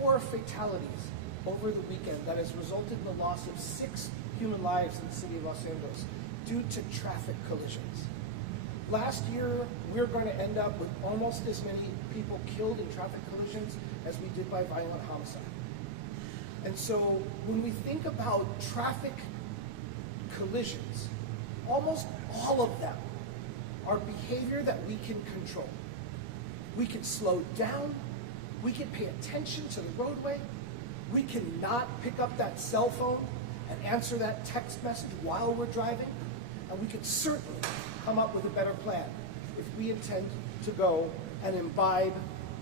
4 fatalities over the weekend that has resulted in the loss of 6 human lives in the city of Los Angeles due to traffic collisions. Last year, we're going to end up with almost as many people killed in traffic collisions as we did by violent homicide. And so when we think about traffic collisions, almost all of them are behavior that we can control. We can slow down, we can pay attention to the roadway, we can not pick up that cell phone and answer that text message while we're driving, and we can certainly come up with a better plan if we intend to go and imbibe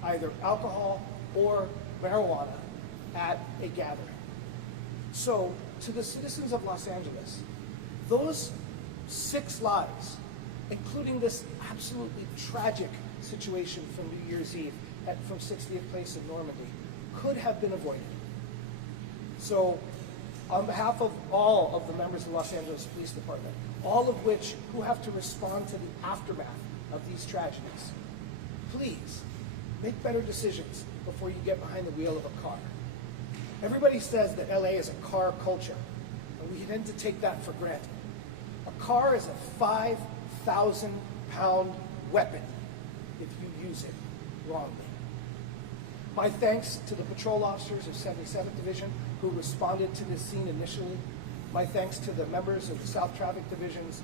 either alcohol or marijuana at a gathering. So, to the citizens of Los Angeles, those 6 lives, including this absolutely tragic situation from New Year's Eve from 60th Place in Normandy, could have been avoided. So, on behalf of all of the members of the Los Angeles Police Department, all of which who have to respond to the aftermath of these tragedies, please make better decisions before you get behind the wheel of a car. Everybody says that LA is a car culture, and we tend to take that for granted. A car is a 5,000-pound weapon if you use it wrongly. My thanks to the patrol officers of 77th Division who responded to this scene initially. My thanks to the members of the South Traffic Division's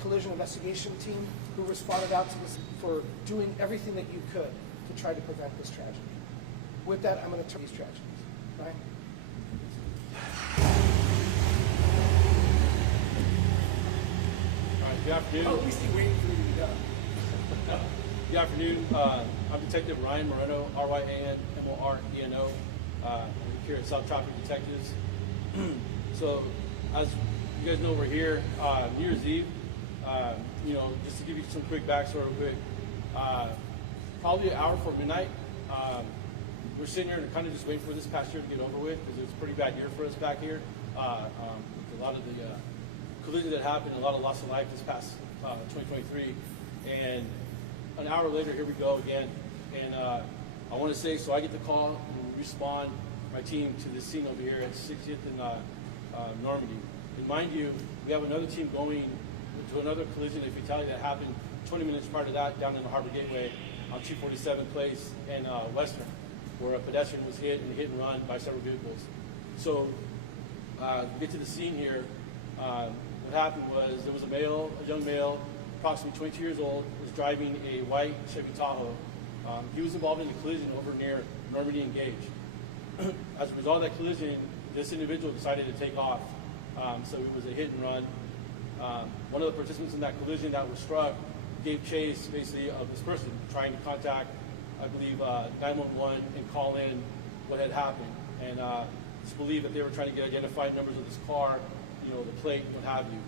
collision investigation team who responded out to this for doing everything that you could to try to prevent this tragedy. With that, I'm going to turn these tragedies. Right? All right, good afternoon. Oh, at least he waited for you to go. Good afternoon. I'm Detective Ryan Moreno, R-Y-A-N-M-O-R-E-N-O. I'm here at South Traffic Detectives. So, as you guys know, we're here New Year's Eve. Just to give you some quick backstory real quick, probably an hour before midnight, we're sitting here and kind of just waiting for this past year to get over with because it was a pretty bad year for us back here. A lot of the collisions that happened, a lot of loss of life this past 2023. And an hour later, here we go again. And I want to say, so I get the call and respond, my team, to this scene over here at 60th and Normandy. And mind you, we have another team going to another collision, a fatality that happened 20 minutes prior to that down in the Harbor Gateway on 247 Place and Western, where a pedestrian was hit and run by several vehicles. So we get to the scene here. What happened was there was a young male, approximately 22 years old, was driving a white Chevy Tahoe. He was involved in a collision over near Normandy and Gage. As a result of that collision, this individual decided to take off. So it was a hit and run. One of the participants in that collision that was struck gave chase, basically, of this person, trying to contact, I believe, 911 and call in what had happened. And it's believed that they were trying to get identified numbers of this car, the plate, what have you.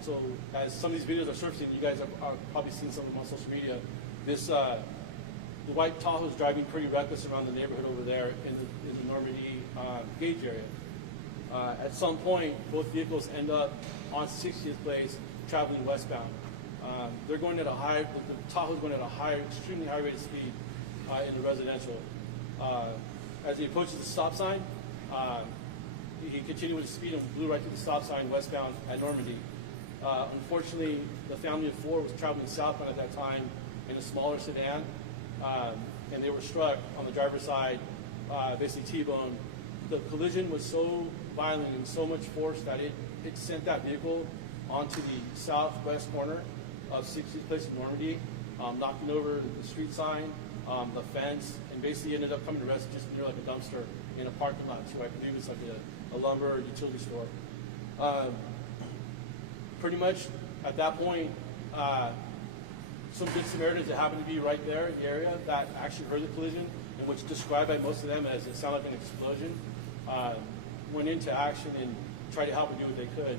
So as some of these videos are surfacing, you guys are probably seen some of them on social media. The white Tahoe is driving pretty reckless around the neighborhood over there in the Normandy Gage area. At some point, both vehicles end up on 60th Place, traveling westbound. They're going at the Tahoe's going at a extremely high rate of speed in the residential. As he approaches the stop sign, he continued with his speed and blew right through the stop sign westbound at Normandy. Unfortunately, the family of 4 was traveling southbound at that time in a smaller sedan, and they were struck on the driver's side, basically T-boned. The collision was so violent and so much force that it sent that vehicle onto the southwest corner of 60th Place in Normandy, knocking over the street sign, the fence, and basically ended up coming to rest just near like a dumpster in a parking lot too. I believe it's like a lumber or utility store. Pretty much at that point, some good Samaritans that happened to be right there in the area that actually heard the collision, and which described by most of them as it sounded like an explosion, went into action and tried to help and do what they could.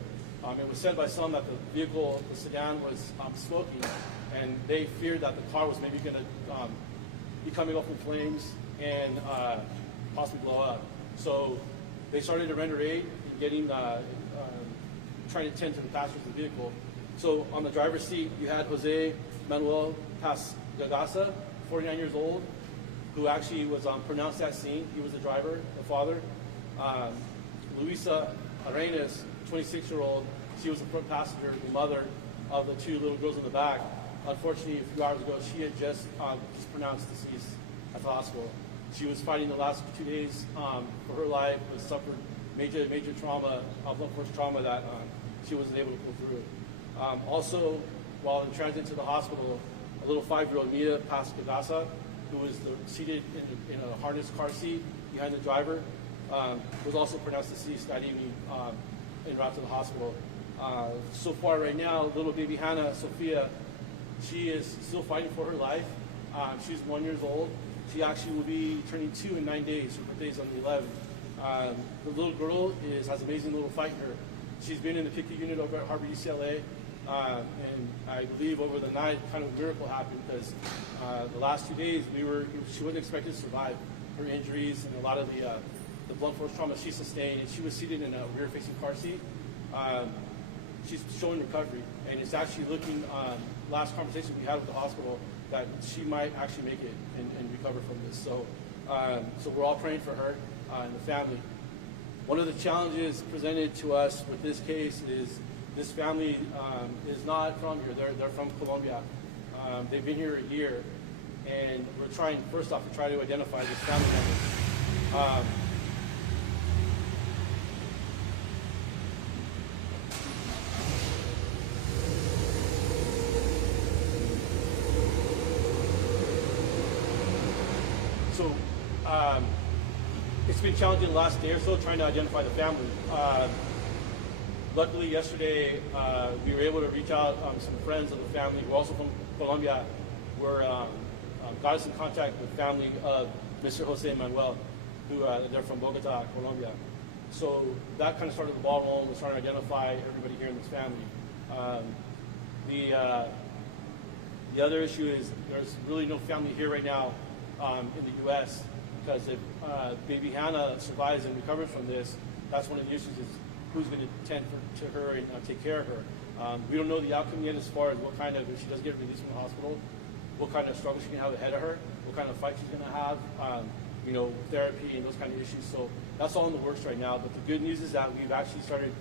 It was said by some that the vehicle, the sedan, was smoking, and they feared that the car was maybe going to be coming up in flames and possibly blow up. So they started to render aid in getting, trying to tend to the passengers of the vehicle. So on the driver's seat, you had Jose Manuel Pasgagasa, 49 years old. who actually was pronounced at scene. He was the driver, the father. Luisa Arenas, 26-year-old, she was the front passenger, the mother of the two little girls in the back. Unfortunately, a few hours ago, she had just pronounced deceased at the hospital. She was fighting the last 2 days for her life, but suffered major trauma, blunt force trauma that she wasn't able to pull through. Also, while in transit to the hospital, a little 5-year-old Mia Pascagasa, who was seated in a harness car seat behind the driver, was also pronounced deceased that evening en route to the hospital. So far right now, little baby Hannah, Sophia, she is still fighting for her life. She's 1 year old. She actually will be turning 2 in 9 days. Her birthday's on the 11th. The little girl has amazing little fight in her. She's been in the PICU unit over at Harvard UCLA, and I believe over the night, kind of a miracle happened because the last 2 days she wasn't expected to survive her injuries and a lot of the blunt force trauma she sustained. And she was seated in a rear-facing car seat. She's showing recovery, and it's actually looking. Last conversation we had with the hospital that she might actually make it and recover from this. So, so we're all praying for her and the family. One of the challenges presented to us with this case is this family is not from here. They're from Colombia. They've been here a year, and we're trying, first off, to try to identify this family member. So it's been challenging the last day or so trying to identify the family. Luckily, yesterday we were able to reach out some friends of the family who are also from Colombia. Got us in contact with the family of Mr. Jose Manuel, who they're from Bogota, Colombia. So that kind of started the ball rolling. We're trying to identify everybody here in this family. The other issue is there's really no family here right now in the U.S. because if baby Hannah survives and recovers from this, that's one of the issues is who's going to tend to her and take care of her. We don't know the outcome yet as far as what kind of, if she does get released from the hospital, what kind of struggle she can have ahead of her, what kind of fight she's going to have, therapy and those kind of issues. So that's all in the works right now. But the good news is that we've actually started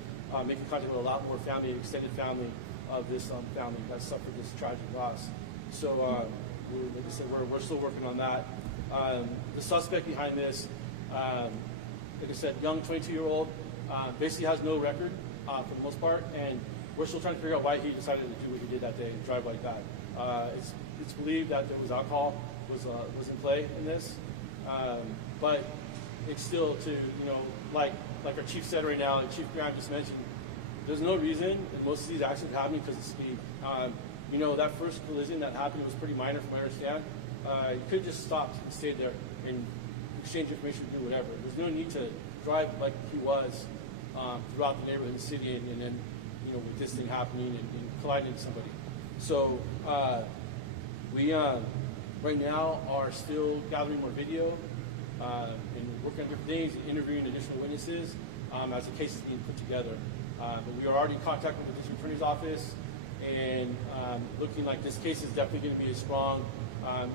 making contact with a lot more family, extended family of this family that suffered this tragic loss. So like I said, we're still working on that. The suspect behind this, like I said, young 22-year-old, basically has no record for the most part, and we're still trying to figure out why he decided to do what he did that day and drive like that. It's believed that there was alcohol was in play in this, but it's still like our chief said right now, like Chief Graham just mentioned, there's no reason that most of these accidents happen because of speed. That first collision that happened was pretty minor from what I understand. You could have just stopped and stayed there and exchange information, do whatever. There's no need to drive like he was throughout the neighborhood and city, and then with this thing happening and colliding with somebody. So we right now are still gathering more video and working on different things, interviewing additional witnesses as the case is being put together. But we are already in contact with the district attorney's office, and looking like this case is definitely going to be a strong.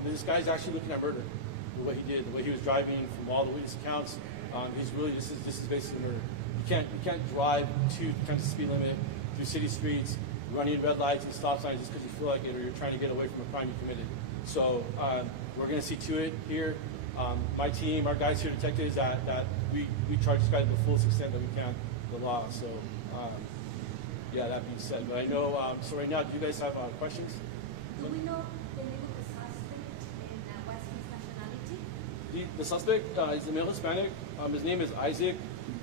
This guy's actually looking at murder. The way he did, the way he was driving, from all the witness accounts, he's really this is basically murder. You can't drive to kind of speed limit through city streets, running red lights and stop signs just because you feel like it or you're trying to get away from a crime you committed. So we're going to see to it here. My team, our guys here, detectives, that we charge this guy to the fullest extent that we can the law. So yeah, that being said, but I know. So right now, do you guys have questions? Do we know the name of the suspect and what's his nationality? The suspect is a male Hispanic. His name is Isaac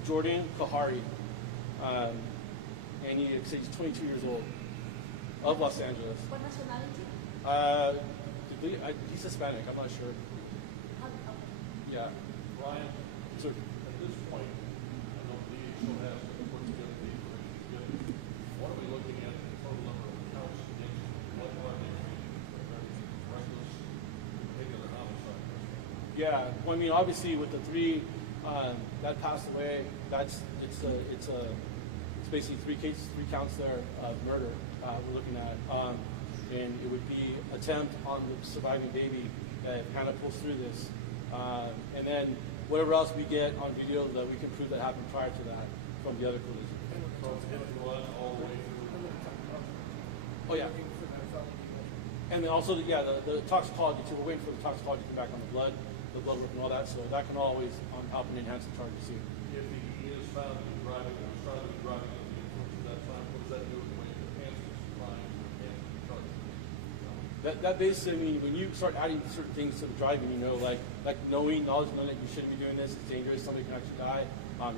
Jordan Kahari, and he's 22 years old, of Los Angeles. What nationality? He's Hispanic. I'm not sure. Okay. Yeah. Ryan, So, at this point, I know the DA still has to put together the information. What are we looking at the total number of counts against what are they treating for reckless, particular homicide? yeah. Well, I mean, obviously, with the three that passed away, it's basically three counts there of murder we're looking at, and it would be attempt on the surviving baby that if Hannah pulls through this. And then whatever else we get on video that we can prove that happened prior to that from the other collision. So it's going to run all the way through. Oh yeah. And then also, the toxicology too. We're waiting for the toxicology to come back on the blood work and all that. So that can always help and enhance the charges too. If he is found to be driving or started to be driving under the influence of that time, what does that do when it enhances the crime or enhances the charges? That basically, I mean, when you start adding certain things to the driving, you know, like knowing that you shouldn't be doing this, it's dangerous, somebody can actually die.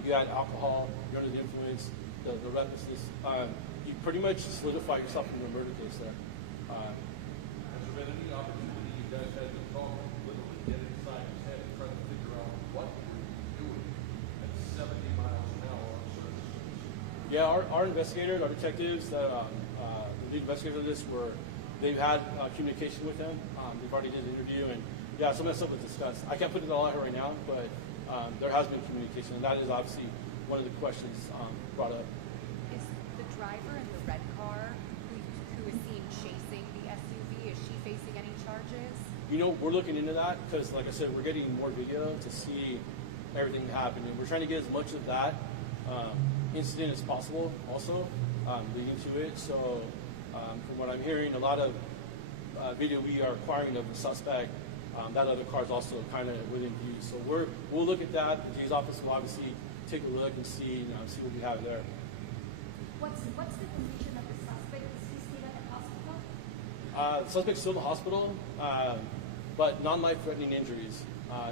You add alcohol, you're under the influence, the recklessness. You pretty much solidify yourself in a murder case there. Has there been any opportunity you guys had to talk, literally get inside his head and try to figure out what you're doing at 70 miles an hour on certain streets? Yeah, our investigators, our detectives, the lead investigators of this they've had communication with him. They've already did the interview, and yeah, some of that stuff was discussed. I can't put it all out here right now, but there has been communication, and that is obviously one of the questions brought up. Is the driver in the red car who is seen chasing the SUV, is she facing any charges? You know, we're looking into that because, like I said, we're getting more video to see everything that happened, and we're trying to get as much of that incident as possible also leading to it. So from what I'm hearing, a lot of video we are acquiring of the suspect. That other car is also kind of within view. So we'll look at that. The DA's office will obviously take a look and see what we have there. What's the condition of the suspect? Is he still at the hospital? The suspect's still in the hospital, but non-life-threatening injuries.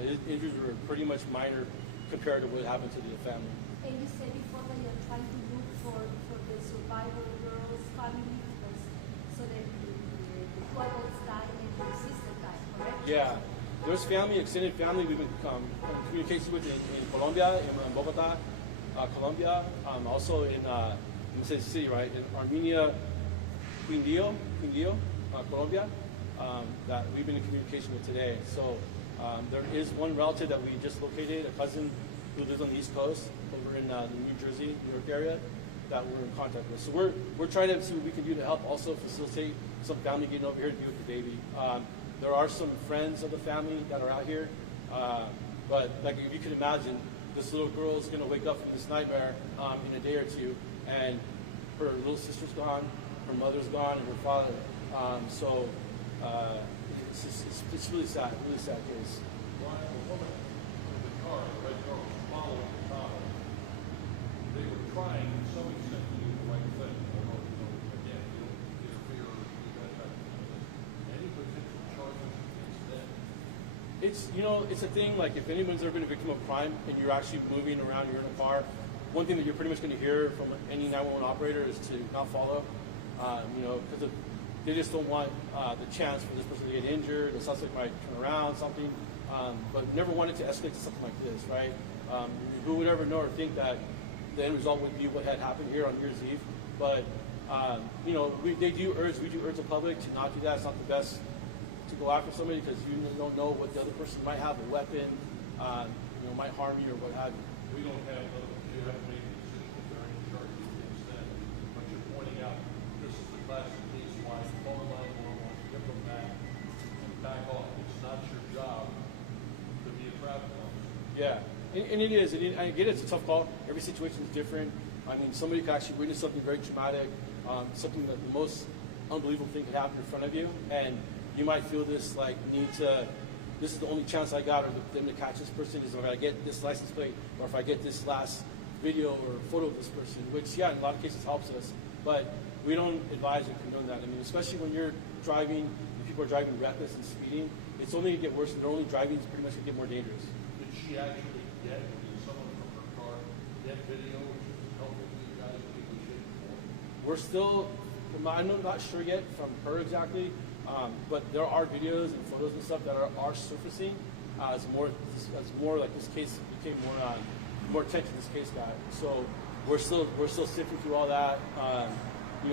His injuries were pretty much minor compared to what happened to the family. And you said before that you're trying to look for the survivor girl's family because so that the whoever's died and the sister died, correct? Yeah, there's family, extended family we've been in communication with in Colombia, in Bogota, Colombia, also in the same city, right, in Armenia, Quindío, Colombia, that we've been in communication with today. So there is one relative that we just located, a cousin who lives on the East Coast, over in the New Jersey, New York area, that we're in contact with. So we're trying to see what we can do to help also facilitate some family getting over here to be with the baby. There are some friends of the family that are out here, but like if you can imagine, this little girl is going to wake up from this nightmare in a day or two, and her little sister's gone, her mother's gone, and her father. So it's really sad case. Brian, the woman in the car, the red car, was following the car. They were trying to some extent to do the right thing. Again, you don't interfere or do that type of thing. Any potential charges against them? It's a thing, like if anyone's ever been a victim of crime and you're actually moving around, you're in a car, one thing that you're pretty much going to hear from any 911 operator is to not follow, because they just don't want the chance for this person to get injured, the suspect might turn around, something, but never wanted to escalate to something like this, right? Who would ever know or think that the end result would be what had happened here on New Year's Eve? But, we do urge the public to not do that. It's not the best to go after somebody because you don't know what the other person might have, a weapon, might harm you or what have you. We don't have, you haven't made a decision if there are any charges against them, but you're pointing out this is the classic case why call 911, give them back, and back off. It's not your job to be a traffic officer. Yeah, and it is. I get it's a tough call. Every situation is different. I mean, somebody could actually witness something very traumatic, something that the most unbelievable thing could happen in front of you, and you might feel this need to. This is the only chance I got, or them to catch this person is if I get this license plate, or if I get this last video or photo of this person, which, yeah, in a lot of cases helps us. But we don't advise or condone that. I mean, especially when you're driving, and people are driving reckless and speeding, it's only going to get worse, and they're only driving is pretty much going to get more dangerous. Did she actually get someone from her car get video, which is helpful to you guys to negotiate for? We're still, I'm not sure yet from her exactly, but there are videos and photos and stuff that are surfacing as more like this case became more attention this case got. So we're still sifting through all that.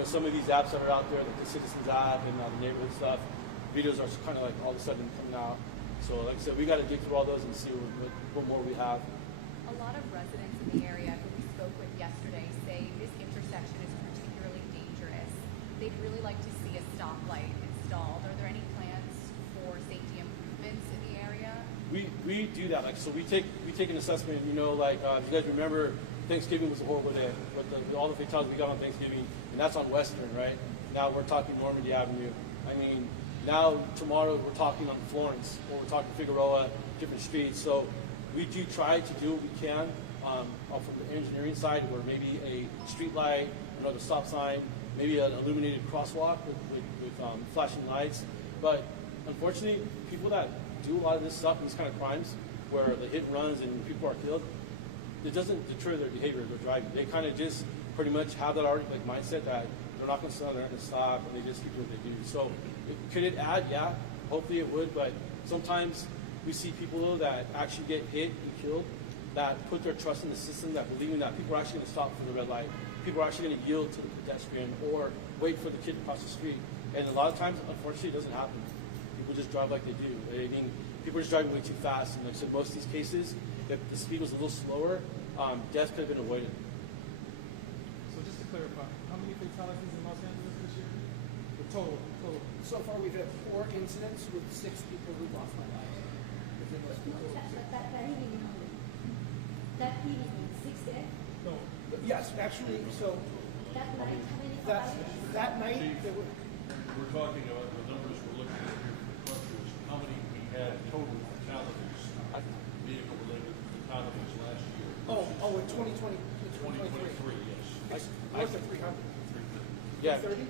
Some of these apps that are out there, like the Citizens app and the neighborhood stuff, videos are kind of like all of a sudden coming out. So like I said, we got to dig through all those and see what more we have. A lot of residents in the area who we spoke with yesterday say this intersection is particularly dangerous. They'd really like to see a stoplight installed. Are there any plans for safety improvements in the area? we do that. Like, so we take an assessment. You know, like if you guys remember, Thanksgiving was a horrible day with all the fatalities we got on Thanksgiving, and that's on Western, right? Now we're talking Normandy Avenue. I mean, now tomorrow we're talking on Florence, or we're talking Figueroa, different streets. So we do try to do what we can from the engineering side, where maybe a street light, another stop sign, maybe an illuminated crosswalk with flashing lights. But unfortunately, people that do a lot of this stuff, these kind of crimes, where the hit runs and people are killed, it doesn't deter their behavior, their driving. They kind of just pretty much have that already like mindset that they're not going to slow, they're not going to stop, and they just keep doing what they do. So could it add? Yeah, hopefully it would. But sometimes we see people that actually get hit and killed, that put their trust in the system, that believing that people are actually going to stop for the red light, people are actually going to yield to the pedestrian or wait for the kid across the street. And a lot of times, unfortunately, it doesn't happen. People just drive like they do. I mean, people are just driving way too fast. And like I said, most of these cases, if the speed was a little slower, death could have been avoided. So just to clarify, how many fatalities in Los Angeles this year? The total. So far, we've had 4 incidents with 6 people who lost their lives within those people. That evening, 6 deaths. No. Yes, actually, so That night, how many that fatalities? that night there were. We're talking about the numbers we're looking at here for the country is how many we had total fatalities, vehicle-related fatalities last year. In 2020, 2023, yes. north of 300. Yeah, 330?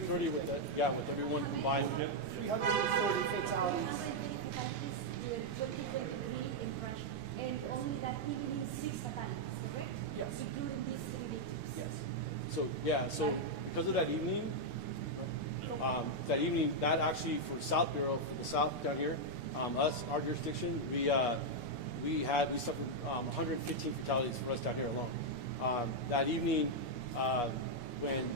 330 with that. Yeah, with everyone combined. 330 How fatalities. many fatalities during 2023 in Russia? And only that evening, 6 fatalities, correct? Yes. Including these 3 victims. Yes. So because of that evening, that actually for South Bureau, for the South down here, our jurisdiction, we suffered 115 fatalities for us down here alone. That evening, when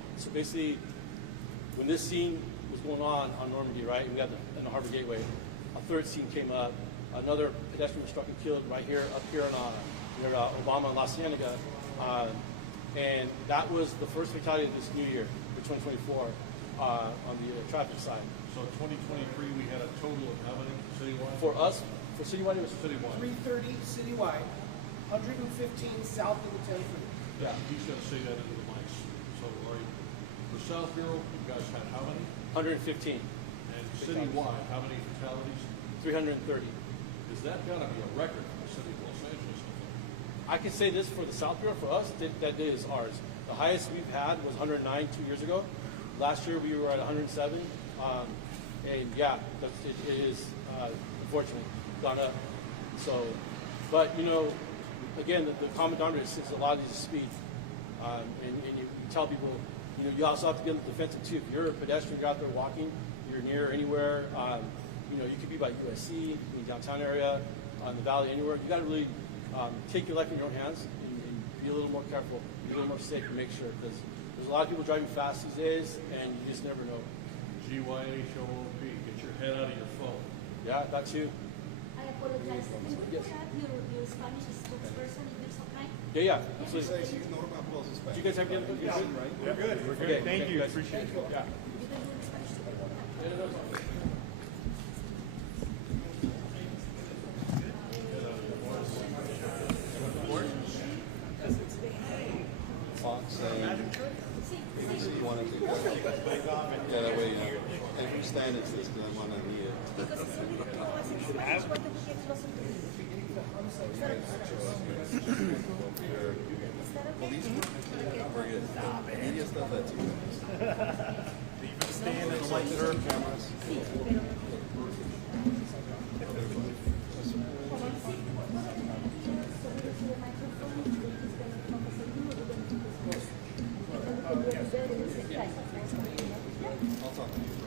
this scene was going on Normandy, right, we had in the Harbor Gateway, a third scene came up. Another pedestrian was struck and killed right here, up here near Obama and La Cienega. And that was the first fatality of this new year, for 2024, on the traffic side. So 2023, we had a total of how many citywide? For us, for citywide, it was Citywide. 330 citywide, 115 south of the 10 freeway. Yeah, he's gonna say that into the mics. So, right, for South Bureau, you guys had how many? 115, And citywide, how many fatalities? 330. Is that gotta be a record for the city of Los Angeles? I can say this for the South Bureau, for us, that is ours. The highest we've had was 109 2 years ago. Last year we were at 107. And yeah, it is unfortunately gone up. So, but you know, again, the common denominator is a lot of these speed. And you tell people, you know, you also have to get on the defensive too. If you're a pedestrian, you're out there walking, you're near anywhere, you know, you could be by USC, in the downtown area, in the valley, anywhere. You got to really take your life in your own hands and be a little more careful, be a little more safe, and make sure, because there's a lot of people driving fast these days, and you just never know. GYHOOP, get your head out of your phone. Yeah, that too. I apologize. Can you Yes. have your Spanish spokesperson if you're so kind? Yeah, absolutely. Do you guys have any other questions? We're good. We're Okay, good. Thank you. guys. Appreciate it. Yeah. You can do it in Spanish too. Fox saying you want to yeah, that way, and if you stand it's this, I want to need it. Because si hindi ko kasi in Spanish, what do we get closer to you? Is that okay? We're good. Media stuff, that's you. Stand and the lights are cameras. Sí, pero... I'll talk to you.